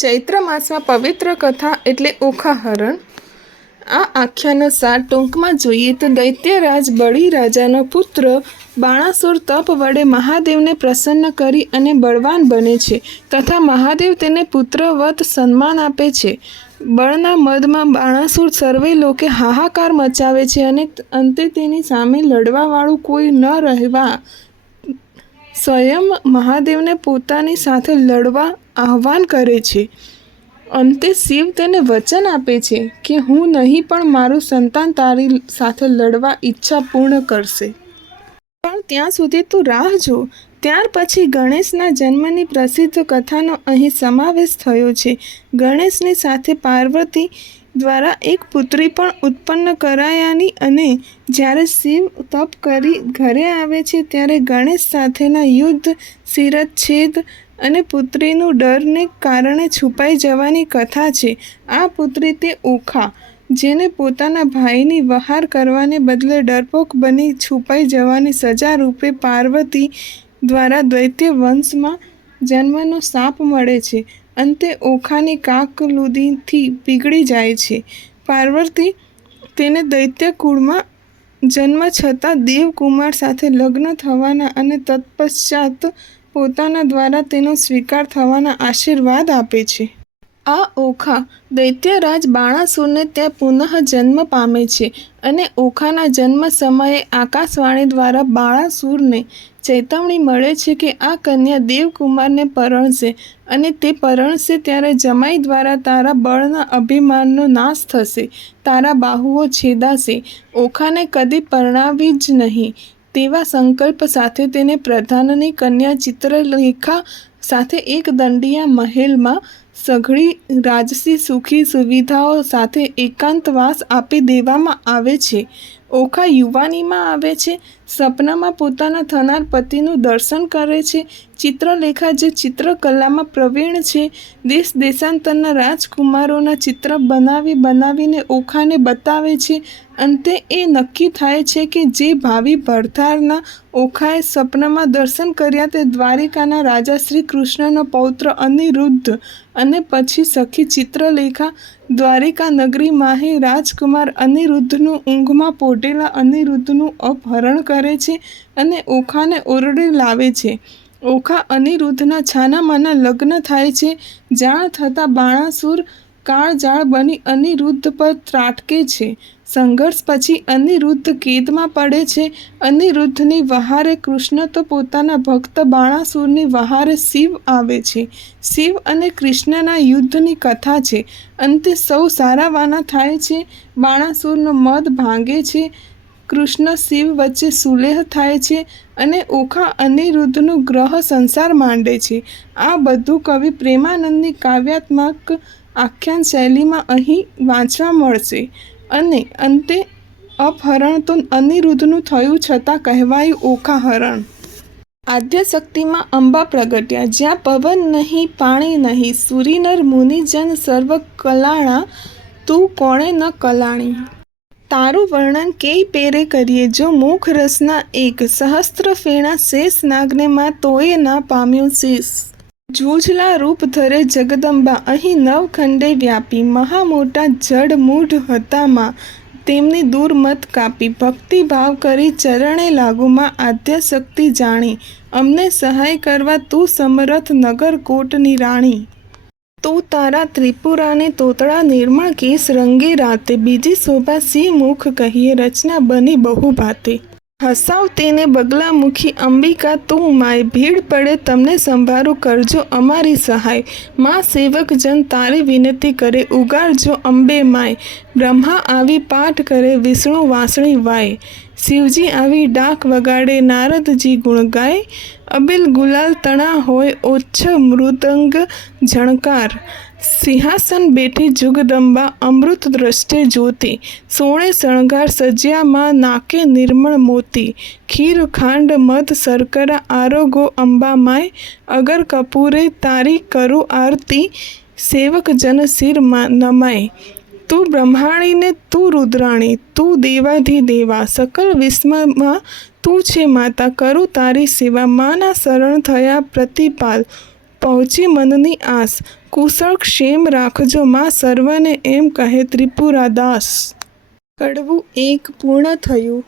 ચૈત્ર માસમાં પવિત્ર કથા એટલે ઓખાહરણ. આ આખ્યાનનો સાર ટૂંકમાં જોઈએ તો દૈત્યરાજ બળી રાજાનો પુત્ર બાણાસુર તપ વડે મહાદેવને પ્રસન્ન કરી અને બળવાન બને છે તથા મહાદેવ તેને પુત્રવત સન્માન આપે છે. બળના મદમાં બાણાસુર સર્વે લોકે હાહાકાર મચાવે છે અને અંતે તેની સામે લડવાવાળું કોઈ ન રહેવા સ્વયં મહાદેવને પોતાની સાથે લડવા આહ્વાન કરે છે. અંતે શિવ તેને વચન આપે છે કે હું નહીં પણ મારું સંતાન તારી સાથે લડવા ઈચ્છા પૂર્ણ કરશે, પણ ત્યાં સુધી તું રાહ જો. ત્યાર પછી ગણેશના જન્મની પ્રસિદ્ધ કથાનો અહીં સમાવેશ થયો છે. ગણેશની સાથે પાર્વતી દ્વારા એક પુત્રી પણ ઉત્પન્ન કરાયાની અને જ્યારે શિવ તપ કરી ઘરે આવે છે ત્યારે ગણેશ સાથેના યુદ્ધ, શિરચ્છેદ અને પુત્રીનું ડરને કારણે છુપાઈ જવાની કથા છે. આ પુત્રી તે ઓખા, જેને પોતાના ભાઈની વહાર કરવાને બદલે ડરપોક બની છુપાઈ જવાની સજા રૂપે પાર્વતી દ્વારા દૈત્ય વંશમાં જન્મનો શાપ મળે છે. અંતે ઓખાની કાકલુદીથી પીગળી જાય છે. પાર્વતી તેને દૈત્ય કુળમાં જન્મ છતાં દેવકુમાર સાથે લગ્ન થવાના અને તત્પશ્ચાત પોતાના દ્વારા તેનો સ્વીકાર થવાના આશીર્વાદ આપે છે. આ ઓખા દૈત્યરાજ બાણાસુરને ત્યાં પુનઃ જન્મ પામે છે અને ઓખાના જન્મ સમયે આકાશવાણી દ્વારા બાણાસુરને ચેતવણી મળે છે કે આ કન્યા દેવકુમારને પરણશે અને તે પરણશે ત્યારે જમાઈ દ્વારા તારા બળના અભિમાનનો નાશ થશે, તારા બાહુઓ છેદાશે. ઓખાને કદી પરણાવી જ નહીં તેવા સંકલ્પ સાથે તેને પ્રધાનની કન્યા ચિત્રલેખા સાથે એક દંડિયા મહેલમાં સઘળી રાજસી સુખી સુવિધાઓ સાથે એકાંતવાસ આપી દેવામાં આવે છે. ઓખા યુવાનીમાં આવે છે, સપનામાં પોતાના થનાર પતિનું દર્શન કરે છે. ચિત્રલેખા જે ચિત્રકલામાં પ્રવીણ છે, દેશ દેશાંતરના રાજકુમારોના ચિત્ર બનાવીને ઓખાને બતાવે છે. અંતે એ નક્કી થાય છે કે જે ભાવિ ભરતારના ઓખાએ સપનામાં દર્શન કર્યા તે દ્વારિકાના રાજા શ્રી કૃષ્ણનો પૌત્ર અનિરુદ્ધ અને પછી સખી ચિત્રલેખા દ્વારિકા નગરી માહે રાજકુમાર અનિરુદ્ધનું ઊંઘમાં પોઢેલા અનિરુદ્ધનું અપહરણ કરે છે અને ઓખાને ઓરડે લાવે છે. ઓખા અનિરુદ્ધના છાનામાના લગ્ન થાય છે. જાણ થતાં બાણાસુર કાળજાળ બની અનિરુદ્ધ પર ત્રાટકે છે. સંઘર્ષ પછી અનિરુદ્ધ કેદમાં પડે છે. અનિરુદ્ધની વહારે કૃષ્ણ તો પોતાના ભક્ત બાણાસુરની વહારે શિવ આવે છે. શિવ અને કૃષ્ણના યુદ્ધની કથા છે. અંતે સૌ સારાવાના થાય છે. બાણાસુરનો મદ ભાંગે છે. કૃષ્ણ શિવ વચ્ચે સુલેહ થાય છે અને ઓખા અનિરુદ્ધનું ગ્રહ સંસાર માંડે છે. આ બધું કવિ પ્રેમાનંદની કાવ્યાત્મક આખ્યાન શૈલીમાં અહીં વાંચવા મળશે અને અંતે અપહરણ તો અનિરુદ્ધનું થયું છતાં કહેવાયું ઓખાહરણ. આદ્યશક્તિમાં અંબા પ્રગટ્યા, જ્યાં પવન નહીં પાણી નહીં, સુરીનર મુનિજન સર્વ કલાણા, તું કોણે ન કલાણી. તારું વર્ણન કેય પેરે કરીએ જો મુખ રસના એક, સહસ્ત્ર ફેણા શેષ નાગને માં તોય ના પામ્યું શેષ. જૂજલા રૂપ ધરે જગદંબા અહીં નવખંડે વ્યાપી, મહા મોટા જડ મૂઢ હતા માં તેમની દૂર મત કાપી. ભક્તિભાવ કરી ચરણે લાગુમાં આદ્યશક્તિ જાણી, અમને સહાય કરવા તું સમરથ નગર કોટની રાણી. તું તારા ત્રિપુરાને તોતળા નિર્મળ કેસ રંગે રાતે, બીજી શોભા સિંહ મુખ કહીએ રચના બની બહુ ભાતે. હસાવ તેને બગલામુખી અંબિકા તું માય, ભીડ પડે તમને સંભારું કરજો અમારી સહાય. માં સેવક જન તારી વિનતી કરે ઉગારજો અંબે માય, બ્રહ્મા આવી પાઠ કરે વિષ્ણુ વાંસળી વાય, શિવજી આવી ડાક વગાડે નારદજી ગુણ ગાય, અબિલ ગુલાલ તણા હોય ઓચ્છ મૃદંગ ઝણકાર, સિંહાસન બેઠી જુગદંબા અમૃત દ્રષ્ટે જ્યોતિ, સોળે શણગાર સજ્યામાં નાકે નિર્મળ મોતી, ખીર ખાંડ મધ શર્કરા આરોગો અંબા માય, અગર કપૂરે તારી કરું આરતી, સેવક જન શિર નમાય. તું બ્રહ્માણીને તું રુદ્રાણી, તું દેવાધિદેવા, સકલ વિશ્વમાં તું છે માતા, કરું તારી સેવા. માના શરણ થયા પ્રતિપાલ, પહોંચી મનની આસ, કુશળ ક્ષેમ રાખજો માં સર્વને એમ કહે ત્રિપુરાદાસ. કડવું 1 પૂર્ણ થયું.